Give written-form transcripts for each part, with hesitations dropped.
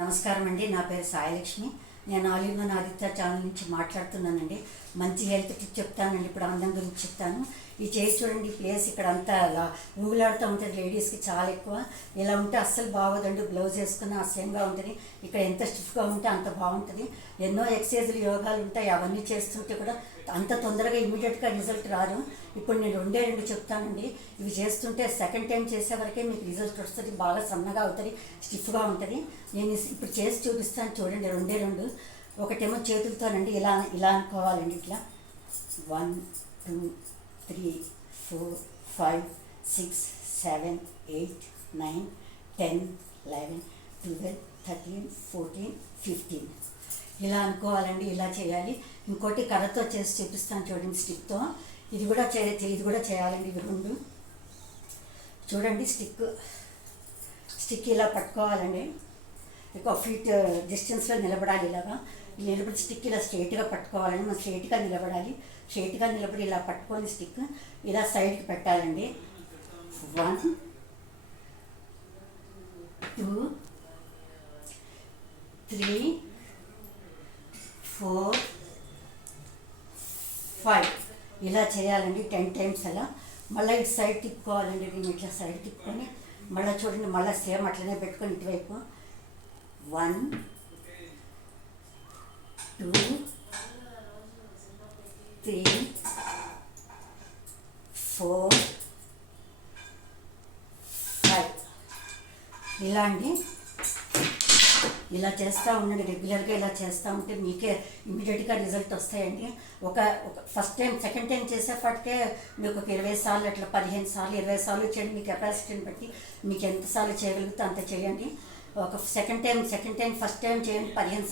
నమస్కారం అండి. నా పేరు సాయిలక్ష్మి. నేను all in one Aditya channel నుంచి మాట్లాడుతున్నానండి. మంచి హెల్త్ టిప్ చెప్తానండి. ఇప్పుడు అందం గురించి చెప్తాను. ఈ చేసి చూడండి, ప్లేస్ ఇక్కడ అంతా అలా ఊగులాడుతూ ఉంటుంది. లేడీస్కి చాలా ఎక్కువ ఇలా ఉంటే అస్సలు బాగోదండి. బ్లౌజ్ వేసుకున్న అసహ్యంగా ఉంటుంది. ఇక్కడ ఎంత స్టిఫ్గా ఉంటే అంత బాగుంటుంది. ఎన్నో ఎక్సర్సైజులు యోగాలు ఉంటాయి. అవన్నీ చేస్తుంటే కూడా అంత తొందరగా ఇమీడియట్గా రిజల్ట్ రాదు. ఇప్పుడు నేను రెండు చెప్తానండి. ఇవి చేస్తుంటే సెకండ్ టైం చేసే వరకే మీకు రిజల్ట్ వస్తుంది. బాగా సన్నగా అవుతుంది, స్టిఫ్గా ఉంటుంది. నేను ఇప్పుడు చేసి చూపిస్తాను చూడండి. రెండు ఒకటేమో చేతులతోనండి ఇలా ఇలా అనుకోవాలండి. ఇట్లా 1 2 3 4 5 6 7 8 9 10 11 12 13 14 15 ఇలా అనుకోవాలండి. ఇలా చేయాలి. ఇంకోటి కర్రతో చేసి చూపిస్తాను చూడండి, స్టిక్తో. ఇది కూడా చేయాలండి. ఇవి రెండు చూడండి. స్టిక్ ఇలా పట్టుకోవాలండి. ఒక ఫీట్ డిస్టెన్స్లో నిలబడాలి. ఇలాగా నిలబడి స్టిక్ ఇలా స్ట్రైట్గా పట్టుకోవాలండి. మనం స్ట్రైట్గా నిలబడాలి. స్ట్రైట్గా నిలబడి ఇలా పట్టుకొని స్టిక్ ఇలా సైడ్కి పెట్టాలండి. 1 2 3 4 5 ఇలా చేయాలండి. 10 టైమ్స్ అలా. మళ్ళీ ఇటు సైడ్ తిప్పుకోవాలండి. దీన్ని ఇట్లా సైడ్ తిప్పుకొని మళ్ళీ చూడండి, మళ్ళీ సేమ్ అట్లనే పెట్టుకొని ఇటువైపు 1 2 3 4 5 ఇలా అండి. ఇలా చేస్తూ ఉండండి. రెగ్యులర్గా ఇలా చేస్తూ ఉంటే మీకే ఇమీడియట్గా రిజల్ట్ వస్తాయండి. ఒక ఫస్ట్ టైం సెకండ్ టైం చేసేపటికే మీకు ఒక 20 సార్లు అట్లా 15 సార్లు 20 సార్లు చేయండి. మీ కెపాసిటీని బట్టి మీకు ఎంతసార్లు చేయగలిగితే అంత చేయండి. ఒక సెకండ్ టైం ఫస్ట్ టైం చేయండి 15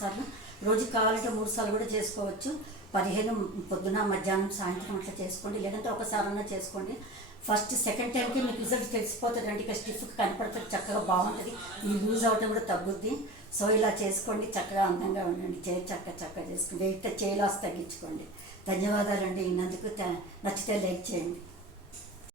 సార్లు. రోజుకి కావాలంటే 3 సార్లు కూడా చేసుకోవచ్చు. 15 పొద్దున మధ్యాహ్నం సాయంత్రం అట్లా చేసుకోండి. లేదంటే ఒకసారన్నా చేసుకోండి. సెకండ్ టైంకి మీకు రిజల్ట్ తెలిసిపోతుంది అండి. ఇక స్టిఫ్గా కనపడుతుంది, చక్కగా బాగుంటుంది. ఈ లూజ్ అవటం కూడా తగ్గుద్ది. సో ఇలా చేసుకోండి. చక్కగా అందంగా ఉండండి. చక్కగా చేసుకోండి. చేయి లాస్ తగ్గించుకోండి. ధన్యవాదాలండి. ఇన్నందుకు నచ్చితే లైక్ చేయండి.